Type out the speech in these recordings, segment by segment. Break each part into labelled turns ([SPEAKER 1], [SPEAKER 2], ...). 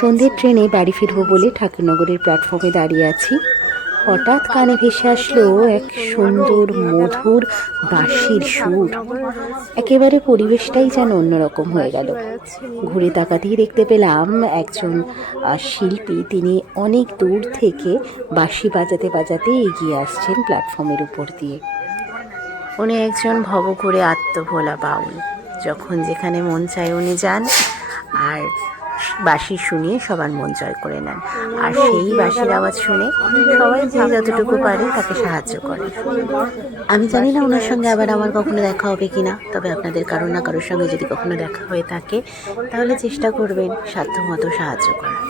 [SPEAKER 1] সন্ধ্যের ট্রেনে বাড়ি ফিরবো বলে ঠাকুরনগরের প্ল্যাটফর্মে দাঁড়িয়ে আছি। হঠাৎ কানে ভেসে আসলো এক সুন্দর, মধুর, বাঁশির সুর। একেবারে পরিবেশটাই যেন অন্যরকম হয়ে গেল। ঘুরে তাকাতেই দেখতে পেলাম একজন শিল্পী। তিনি অনেক দূর থেকে বাঁশি বাজাতে বাজাতে এগিয়ে আসছেন প্ল্যাটফর্মের উপর দিয়ে। উনি একজন ভব করে আত্মভোলা বাউল। যখন যেখানে মন চায় উনি যান। আর বাঁশি শুনিয়ে সবার মন জয় করে নেন। আর সেই বাঁশির আওয়াজ শুনে সবাই যে যতটুকু পারে তাকে সাহায্য করে। আমি জানি না ওনার সঙ্গে আবার আমার কখনো দেখা হবে কি না তবে আপনাদের কারও না কারোর সঙ্গে যদি কখনো দেখা হয়ে থাকে তাহলে চেষ্টা করবেন সাধ্যমতো সাহায্য করার।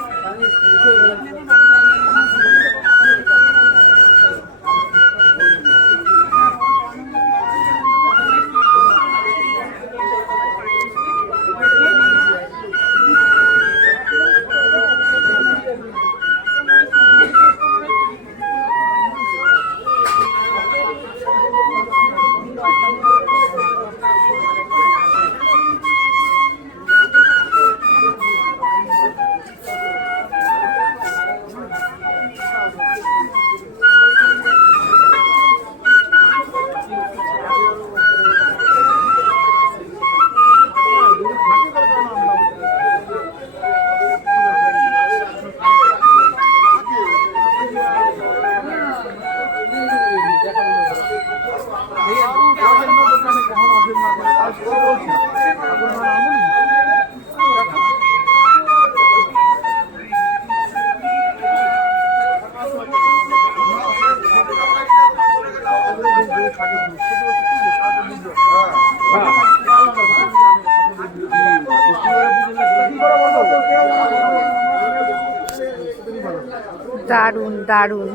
[SPEAKER 2] দারুণ দারুণ।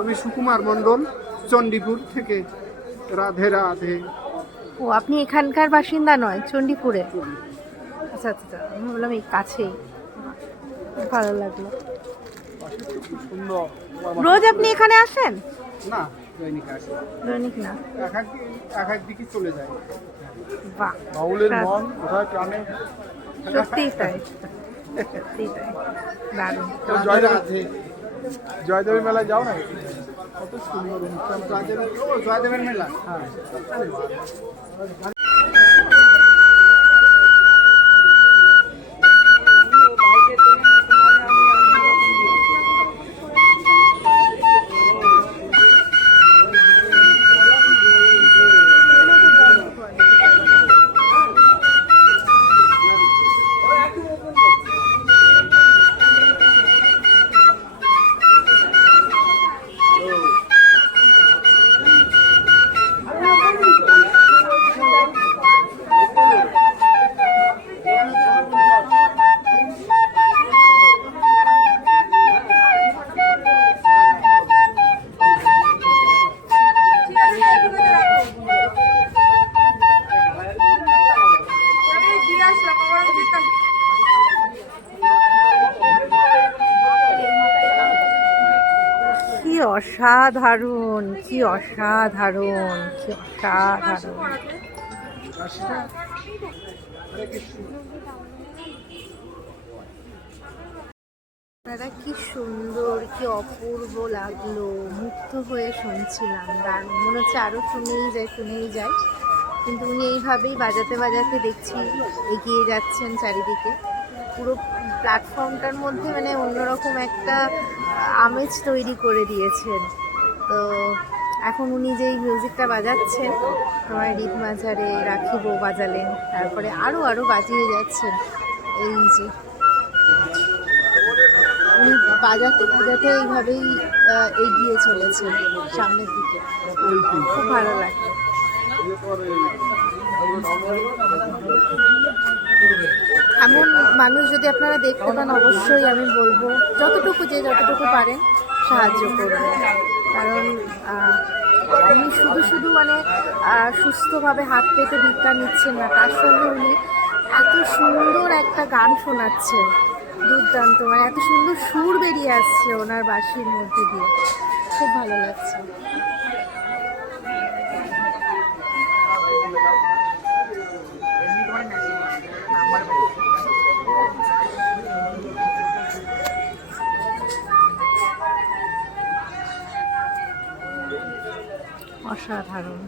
[SPEAKER 3] আমি সুকুমার মণ্ডল চণ্ডীপুর থেকে রাধে রাধে।
[SPEAKER 2] ও আপনি এখানকার বাসিন্দা নয় চণ্ডীপুরে। আচ্ছা আচ্ছা আচ্ছা আমি বললাম এই কাছেই। ভালো লাগল। রোজ আপনি এখানে আসেন?
[SPEAKER 3] না দৈনিক আসে।
[SPEAKER 2] দৈনিক না।
[SPEAKER 3] এক এক দিকে চলে যায়।
[SPEAKER 2] বাহ
[SPEAKER 3] বাউলের মন কোথায় প্রাণে?
[SPEAKER 2] সত্যিই তাই। সত্যিই তাই। দারুণ।
[SPEAKER 3] জয়দেবের মেলায় যাও না?
[SPEAKER 2] ಸ್ವಾತಿ অসাধারণ, কি অসাধারণ কি অসাধারণ। দাদা, কি সুন্দর, কি অপূর্ব লাগল। মুগ্ধ হয়ে শুনছিলাম, গান। মনে হচ্ছে আরও শুনেই যায় শুনেই যায়। কিন্তু উনি এইভাবেই বাজাতে বাজাতে দেখছি, এগিয়ে যাচ্ছেন চারিদিকে। পুরো প্ল্যাটফর্মটার মধ্যে মানে অন্যরকম একটা আমেজ তৈরি করে দিয়েছেন। তো এখন উনি যেই মিউজিকটা বাজাচ্ছেন তোমার রিপ মাঝারে রাখিব বাজালেন, তারপরে আরও আরও বাজিয়ে যাচ্ছেন। এই যে উনি বাজাতে বাজাতে এইভাবেই এগিয়ে চলেছেন সামনের দিকে। খুব ভালো লাগল। এমন মানুষ যদি আপনারা দেখতে পান, অবশ্যই আমি বলব, যতটুকু যে যতটুকু পারেন সাহায্য করবেন কারণ উনি শুধু শুধু মানে সুস্থভাবে হাত পেতে ভিক্ষা নিচ্ছেন না, তার সঙ্গে উনি এত সুন্দর একটা গান শোনাচ্ছেন, দুর্দান্ত। মানে এত সুন্দর সুর বেরিয়ে আসছে ওনার বাসির মধ্যে দিয়ে। খুব ভালো লাগছে। অসাধারণ।